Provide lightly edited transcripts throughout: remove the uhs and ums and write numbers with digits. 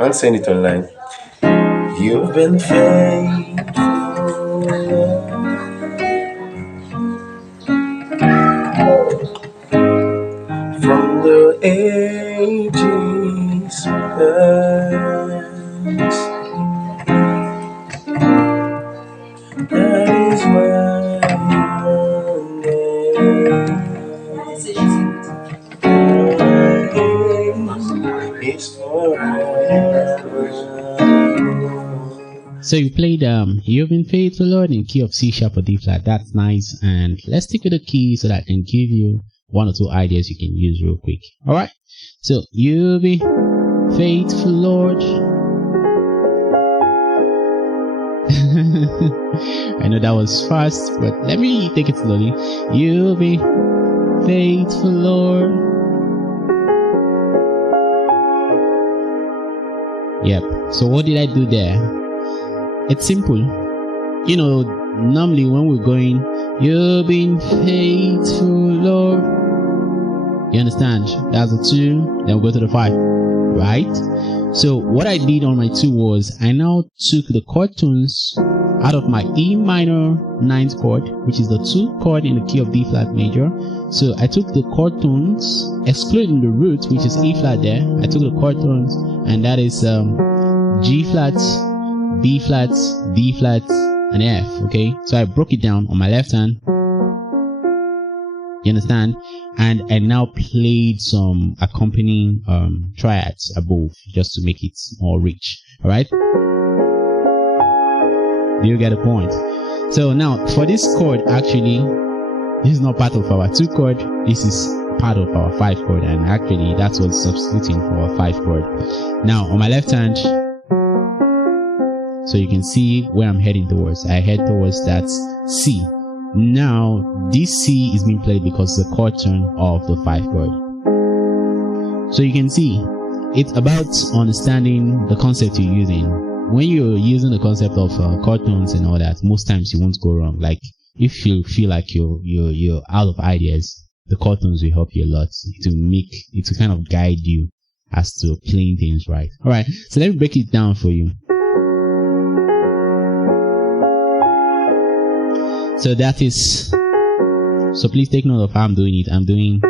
I'm saying it online. You've been faithful, from the ages past. That is why your name is forever. So you played You've Been Faithful, Lord, in key of C sharp or D flat. That's nice. And let's stick with the key so that I can give you one or two ideas you can use real quick. All right. So you'll be faithful, Lord. I know that was fast, but let me take it slowly. You'll be faithful, Lord. Yep. So what did I do there? It's simple. You know, normally when we're going, you've been faithful, Lord. You understand? That's the 2, then we go to the 5, right? So what I did on my 2 was I now took the chord tones out of my E minor 9th chord, which is the 2 chord in the key of D flat major. So I took the chord tones, excluding the root, which is E flat there. I took the chord tones, and that is G flat, B flat, D flat, and F. Okay, so I broke it down on my left hand. You understand? And I now played some accompanying triads above just to make it more rich. All right. Do you get the point? So now for this chord, actually, this is not part of our 2 chord. This is part of our 5 chord, and actually that's what's substituting for our 5 chord. Now on my left hand, so you can see where I'm heading towards. I head towards that C. Now this C is being played because the chord tone of the 5 chord. So you can see it's about understanding the concept you're using. When you're using the concept of chord tones and all that, most times you won't go wrong. Like if you feel like you're out of ideas, the chord tones will help you a lot. It will kind of guide you as to playing things right. All right, so let me break it down for you. So that is, so please take note of how I'm doing it. I'm doing,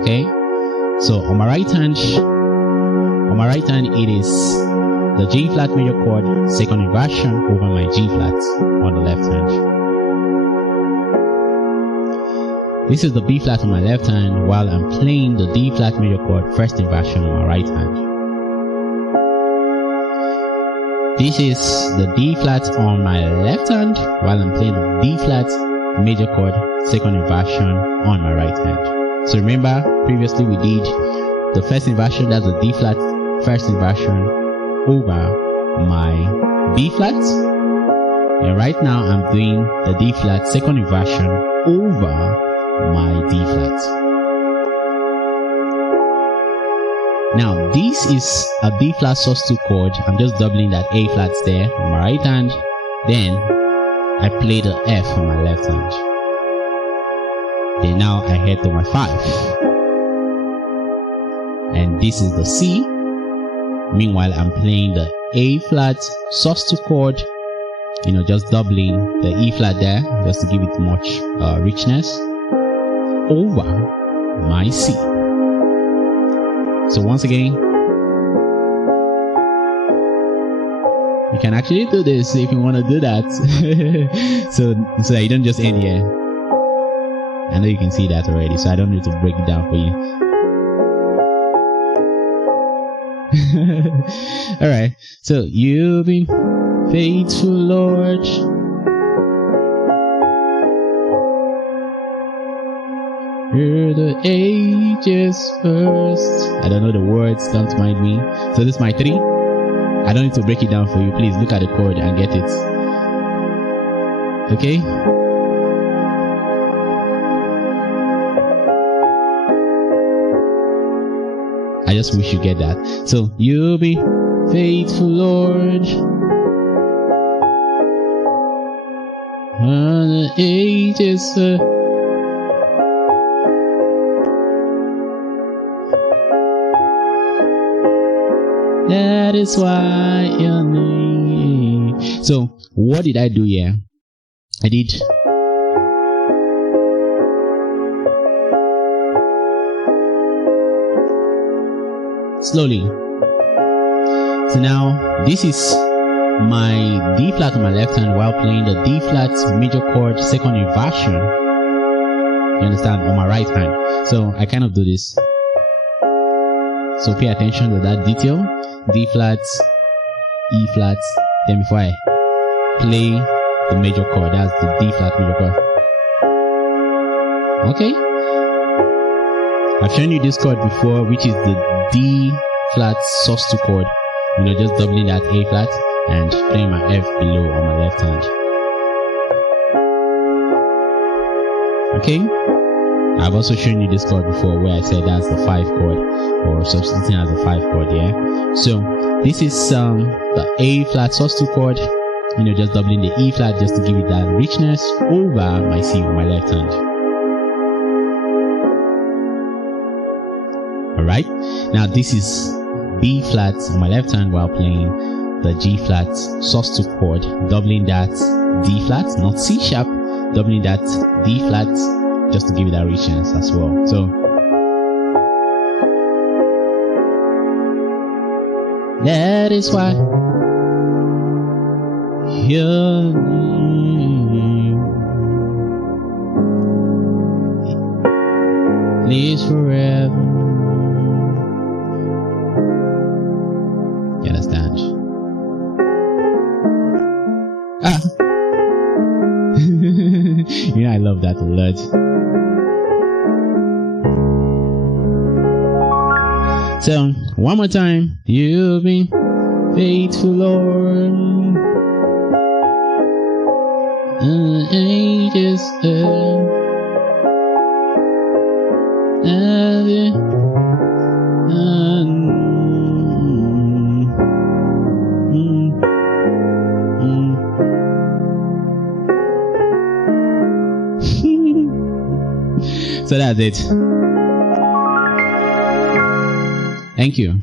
okay. So on my right hand, it is the G flat major chord, 2nd inversion over my G flat on the left hand. This is the B flat on my left hand, while I'm playing the D flat major chord, 1st inversion on my right hand. This is the D flat on my left hand, while I'm playing the D flat major chord, 2nd inversion on my right hand. So remember, previously we did the 1st inversion, that's the D flat 1st inversion over my B flat. And right now I'm doing the D flat 2nd inversion over my D flat. Now this is a B flat sus2 chord. I'm just doubling that A flats there on my right hand. Then I play the F on my left hand. Then now I head to my 5. And this is the C. Meanwhile, I'm playing the A flat sus2 chord. You know, just doubling the E flat there just to give it much richness over my C. So once again, you can actually do this if you want to do that. so that you don't just end here. I know you can see that already, so I don't need to break it down for you. All right. So you've been faithful, Lord. You're the ages first. I don't know the words, don't mind me. So this is my 3. I don't need to break it down for you. Please look at the chord and get it. Okay? I just wish you get that. So you'll be faithful, Lord. On the ages That is why your name. So what did I do here? I did slowly. So now this is my D flat on my left hand while playing the D flat major chord second inversion. You understand? On my right hand. So I kind of do this. So pay attention to that detail. D flat, E flat. Then before I play the major chord, that's the D flat major chord. Okay. I've shown you this chord before, which is the D flat sus2 chord. You know, just doubling that A flat and playing my F below on my left hand. Okay. I've also shown you this chord before where I said that's the 5 chord or substituting as a 5 chord, yeah. So this is the A flat sus2 chord, you know, just doubling the E flat just to give it that richness over my C on my left hand. Alright, now this is B flat on my left hand while playing the G flat sus2 chord, doubling that D flat, not C sharp, doubling that D flat just to give it that richness as well. So that is why your name lives forever. You understand? Ah. You know, I love that a lot. So, one more time. You've been faithful, Lord. Ages So that's it. Thank you.